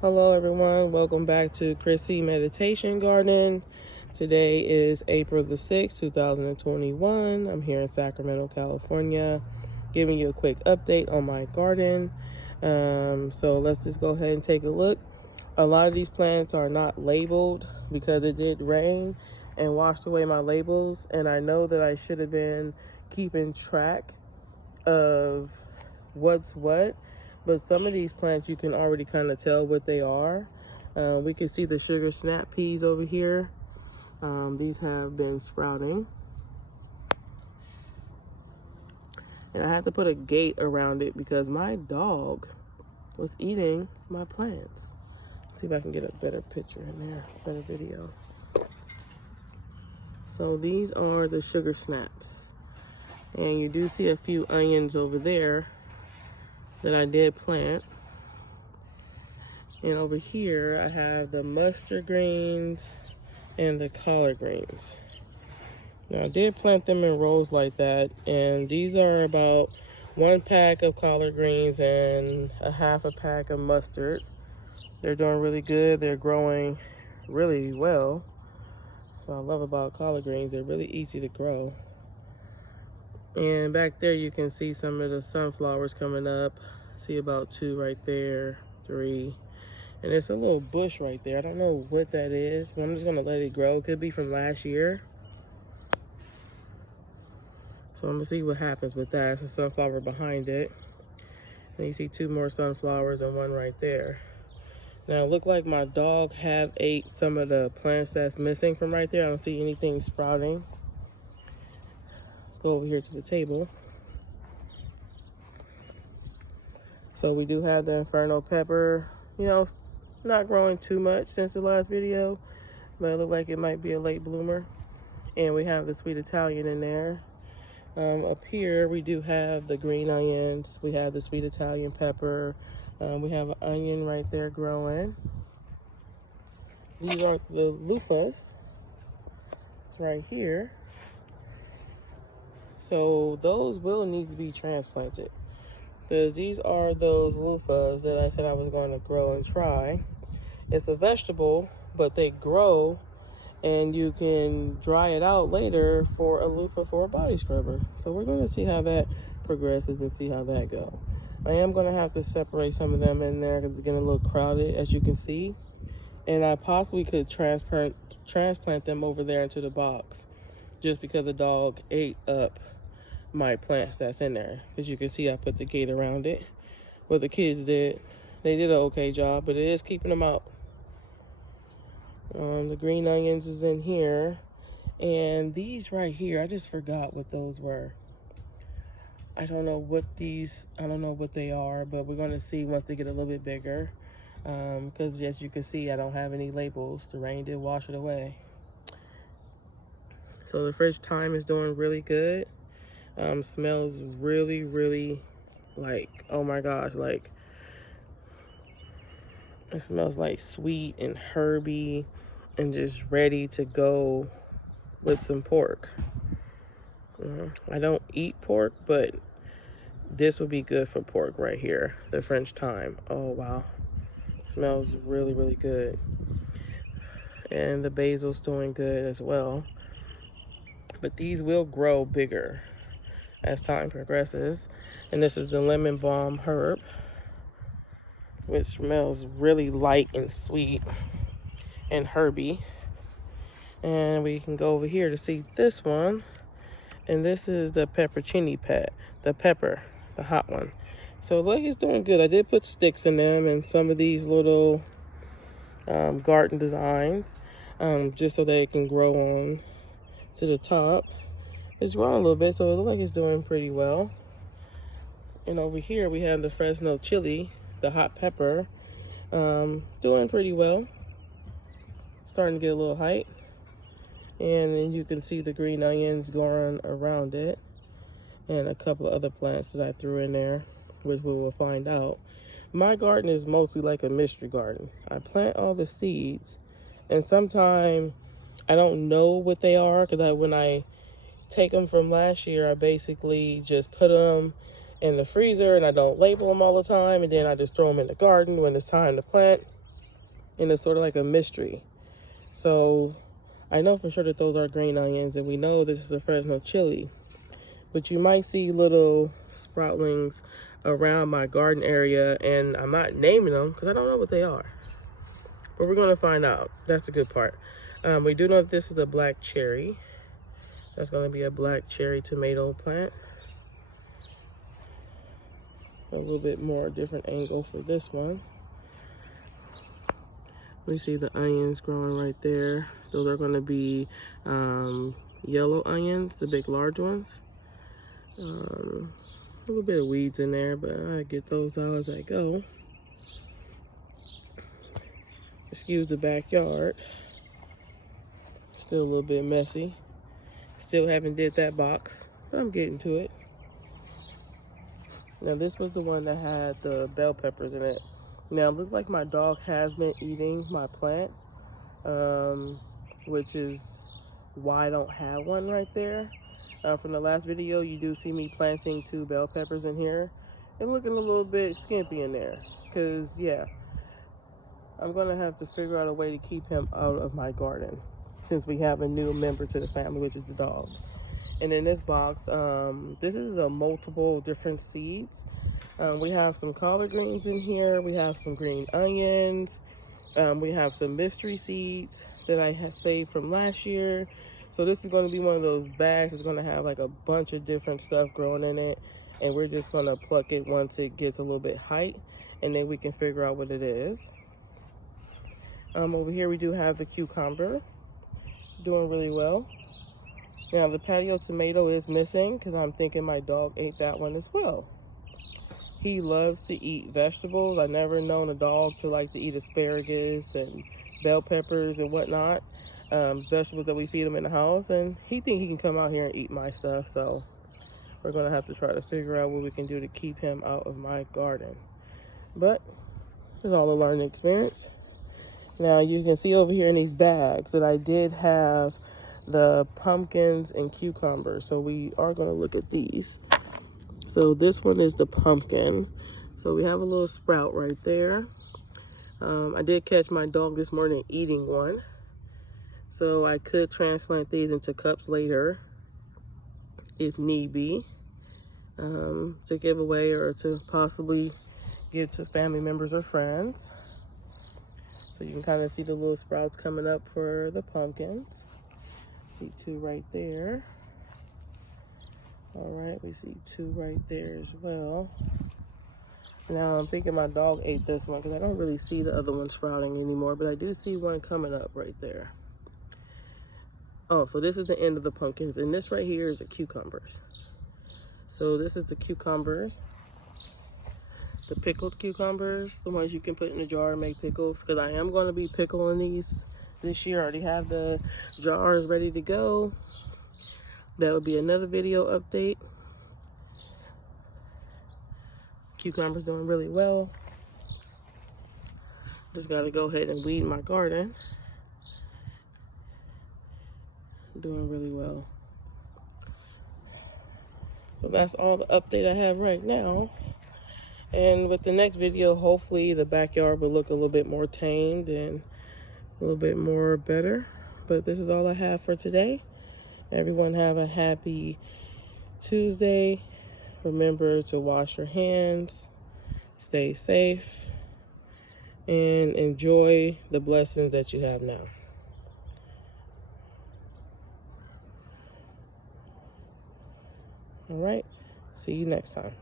Hello everyone, welcome back to Chrissy Meditation Garden. Today is April the 6th, 2021. I'm here in Sacramento, California, giving you a quick update on my garden. So let's just go ahead and take a look. A lot of these plants are not labeled because it did rain and washed away my labels, and I know that I should have been keeping track of what's what, but some of these plants you can already kind of tell what they are. We can see the sugar snap peas over here. These have been sprouting, and I had to put a gate around it because my dog was eating my plants. Let's see if I can get a better picture in there, better video. So these are the sugar snaps, and you do see a few onions over there that I did plant. And over here I have the mustard greens and the collard greens. Now I did plant them in rows like that, and these are about 1 pack of collard greens and a half a pack of mustard. They're doing really good. They're growing really well. So I love about collard greens, they're really easy to grow. And back there you can see some of the sunflowers coming up. See about 2 right there, 3. And it's a little bush right there. I don't know what that is, but I'm just gonna let it grow. It could be from last year. So I'm gonna see what happens with that. It's a sunflower behind it. And you see 2 more sunflowers and 1 right there. Now it looked like my dog have ate some of the plants that's missing from right there. I don't see anything sprouting. Let's go over here to the table. So we do have the Inferno pepper, not growing too much since the last video, but it looked like it might be a late bloomer. And we have the sweet Italian in there. Up here we do have the green onions, we have the sweet Italian pepper, we have an onion right there growing. These are the loofahs. It's right here. So those will need to be transplanted, because these are those loofahs that I said I was going to grow and try. It's a vegetable, but they grow, and you can dry it out later for a loofah for a body scrubber. So we're going to see how that progresses and see how that goes. I am going to have to separate some of them in there because it's getting a little crowded, as you can see. And I possibly could transplant them over there into the box, just because the dog ate up my plants that's in there. As you can see, I put the gate around it. What the kids did, they did an okay job, but it is keeping them out. The green onions is in here, and these right here, I just forgot what those were. I don't know what they are, but we're going to see once they get a little bit bigger, because as you can see, I don't have any labels. The rain did wash it away. So the fresh thyme is doing really good. Smells really, really, like, oh my gosh, like, it smells like sweet and herby and just ready to go with some pork. I don't eat pork, but this would be good for pork right here, the French thyme. Oh wow, smells really, really good. And the basil's doing good as well, but these will grow bigger as time progresses. And this is the lemon balm herb, which smells really light and sweet and herby. And we can go over here to see this one, and this is the peppercini pet, the pepper, the hot one. So look, it's doing good. I did put sticks in them and some of these little garden designs, just so they can grow on to the top. It's growing a little bit, so it looks like it's doing pretty well. And over here we have the Fresno chili, the hot pepper, doing pretty well. Starting to get a little height. And then you can see the green onions growing around it, and a couple of other plants that I threw in there, which we will find out. My garden is mostly like a mystery garden. I plant all the seeds, and sometimes I don't know what they are, because when I take them from last year, I basically just put them in the freezer and I don't label them all the time, and then I just throw them in the garden when it's time to plant. and it's sort of like a mystery. So I know for sure that those are green onions, and we know this is a Fresno chili. But you might see little sproutlings around my garden area, and I'm not naming them because I don't know what they are. But we're going to find out. That's the good part. We do know that this is a black cherry. That's going to be a black cherry tomato plant. A little bit more different angle for this one. We see the onions growing right there. Those are going to be yellow onions, the big large ones. A little bit of weeds in there, but I get those out as I go. Excuse the backyard. Still a little bit messy. Still haven't did that box, but I'm getting to it. Now this was the one that had the bell peppers in it. Now it looks like my dog has been eating my plant, which is why I don't have one right there. From the last video, you do see me planting 2 bell peppers in here and looking a little bit skimpy in there. Cause yeah, I'm gonna have to figure out a way to keep him out of my garden since we have a new member to the family, which is the dog. And in this box, this is a multiple different seeds. We have some collard greens in here. We have some green onions. We have some mystery seeds that I had saved from last year. So this is going to be one of those bags that's going to have like a bunch of different stuff growing in it. And we're just going to pluck it once it gets a little bit height. And then we can figure out what it is. Over here we do have the cucumber. Doing really well. Now the patio tomato is missing because I'm thinking my dog ate that one as well. He loves to eat vegetables. I've never known a dog to like to eat asparagus and bell peppers and whatnot. Vegetables that we feed him in the house, and he think he can come out here and eat my stuff. So we're gonna have to try to figure out what we can do to keep him out of my garden. But it's all a learning experience. Now you can see over here in these bags that I did have the pumpkins and cucumbers. So we are going to look at these. So this one is the pumpkin. So we have a little sprout right there. I did catch my dog this morning eating one. So I could transplant these into cups later if need be, to give away or to possibly give to family members or friends. So you can kind of see the little sprouts coming up for the pumpkins. See 2 right there. All right, we see 2 right there as well. Now I'm thinking my dog ate this one because I don't really see the other one sprouting anymore, but I do see one coming up right there. Oh, so this is the end of the pumpkins, and this right here is the cucumbers. So this is the cucumbers. The pickled cucumbers, the ones you can put in a jar and make pickles, because I am going to be pickling these this year. I already have the jars ready to go. That would be another video update. Cucumbers doing really well. Just got to go ahead and weed my garden. Doing really well. So that's all the update I have right now. And with the next video, hopefully the backyard will look a little bit more tamed and a little bit more better. But this is all I have for today. Everyone have a happy Tuesday. Remember to wash your hands, stay safe, and enjoy the blessings that you have now. All right, see you next time.